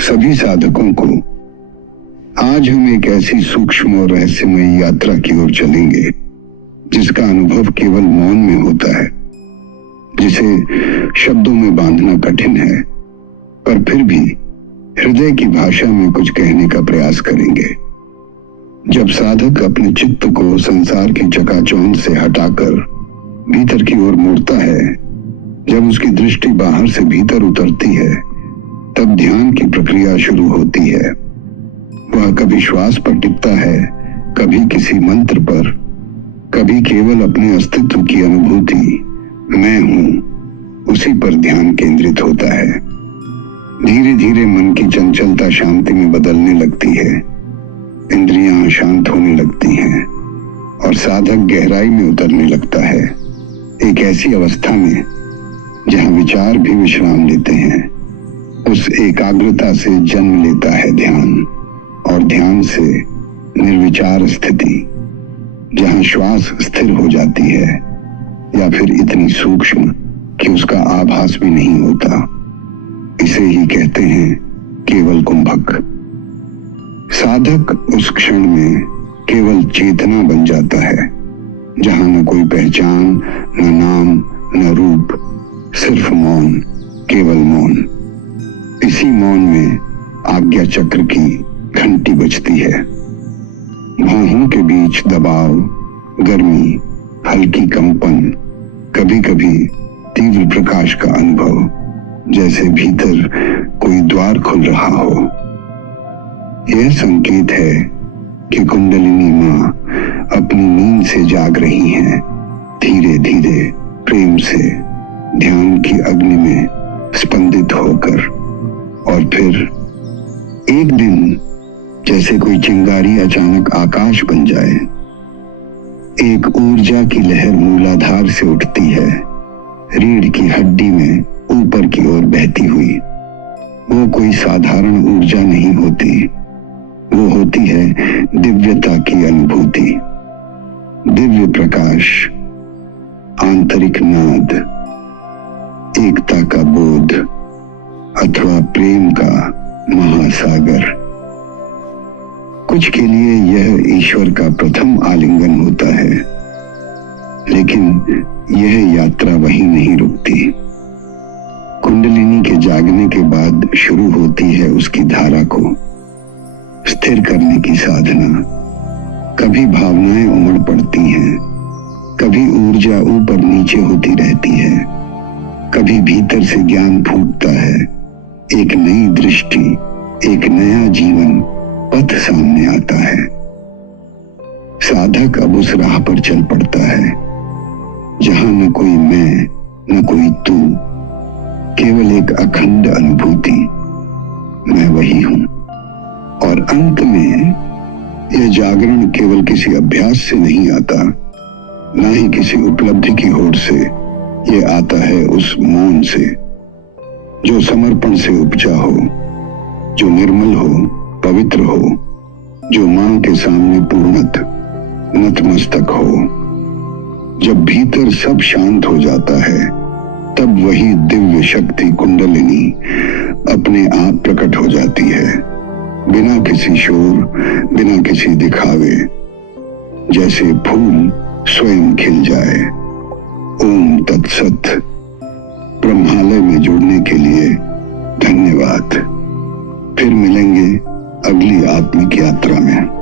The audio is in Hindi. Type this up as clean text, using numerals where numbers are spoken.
सभी साधकों को आज हम एक ऐसी सूक्ष्म और रहस्यमय यात्रा की ओर चलेंगे जिसका अनुभव केवल मौन में होता है, जिसे शब्दों में बांधना कठिन है, पर फिर भी हृदय की भाषा में कुछ कहने का प्रयास करेंगे। जब साधक अपने चित्त को संसार की चकाचौंध से हटाकर भीतर की ओर मोड़ता है, जब उसकी दृष्टि बाहर से भीतर उतरती है, तब ध्यान की प्रक्रिया शुरू होती है। वह कभी श्वास पर टिकता है, कभी किसी मंत्र पर, कभी केवल अपने अस्तित्व की अनुभूति मैं हूं उसी पर ध्यान केंद्रित होता है। धीरे धीरे मन की चंचलता शांति में बदलने लगती है, इंद्रियां शांत होने लगती हैं और साधक गहराई में उतरने लगता है, एक ऐसी अवस्था में जहां विचार भी विश्राम लेते हैं। उस एकाग्रता से जन्म लेता है ध्यान, और ध्यान से निर्विचार स्थिति, जहां श्वास स्थिर हो जाती है या फिर इतनी सूक्ष्म कि उसका आभास भी नहीं होता। इसे ही कहते हैं केवल कुंभक। साधक उस क्षण में केवल चेतना बन जाता है, जहां न कोई पहचान, न नाम, न रूप, सिर्फ मौन, केवल मौन। इसी मौन में आज्ञा चक्र की घंटी बजती है। भौहों के बीच दबाव, गर्मी, हल्की कंपन, कभी कभी तीव्र प्रकाश का अनुभव, जैसे भीतर कोई द्वार खुल रहा हो। यह संकेत है कि कुंडलिनी मां अपनी नींद से जाग रही हैं, धीरे धीरे प्रेम से ध्यान की अग्नि में स्पंदित होकर। और फिर एक दिन जैसे कोई चिंगारी अचानक आकाश बन जाए, एक ऊर्जा की लहर मूलाधार से उठती है, रीढ़ की हड्डी में ऊपर की ओर बहती हुई। वो कोई साधारण ऊर्जा नहीं होती, वो होती है दिव्यता की अनुभूति, दिव्य प्रकाश, आंतरिक नाद, एकता का बोध अथवा प्रेम का महासागर। कुछ के लिए यह ईश्वर का प्रथम आलिंगन होता है, लेकिन यह यात्रा वहीं नहीं रुकती। कुंडलिनी के जागने के बाद शुरू होती है उसकी धारा को स्थिर करने की साधना। कभी भावनाएं उमड़ पड़ती हैं, कभी ऊर्जा ऊपर नीचे होती रहती है, कभी भीतर से ज्ञान फूटता है, एक नई दृष्टि, एक नया जीवन पथ सामने आता है। साधक अब उस राह पर चल पड़ता है जहां न कोई मैं, न कोई तू, केवल एक अखंड अनुभूति, मैं वही हूं। और अंत में यह जागरण केवल किसी अभ्यास से नहीं आता, ना ही किसी उपलब्धि की होड़ से। यह आता है उस मौन से, जो समर्पण से उपजा हो, जो निर्मल हो, पवित्र हो, जो मां के सामने पूर्णत नतमस्तक हो। जब भीतर सब शांत हो जाता है, तब वही दिव्य शक्ति कुंडलिनी अपने आप प्रकट हो जाती है, बिना किसी शोर, बिना किसी दिखावे, जैसे फूल स्वयं खिल जाए। ओम तत्सत। ब्रह्मालय में जुड़ने के लिए धन्यवाद। फिर मिलेंगे अगली आत्मिक यात्रा में।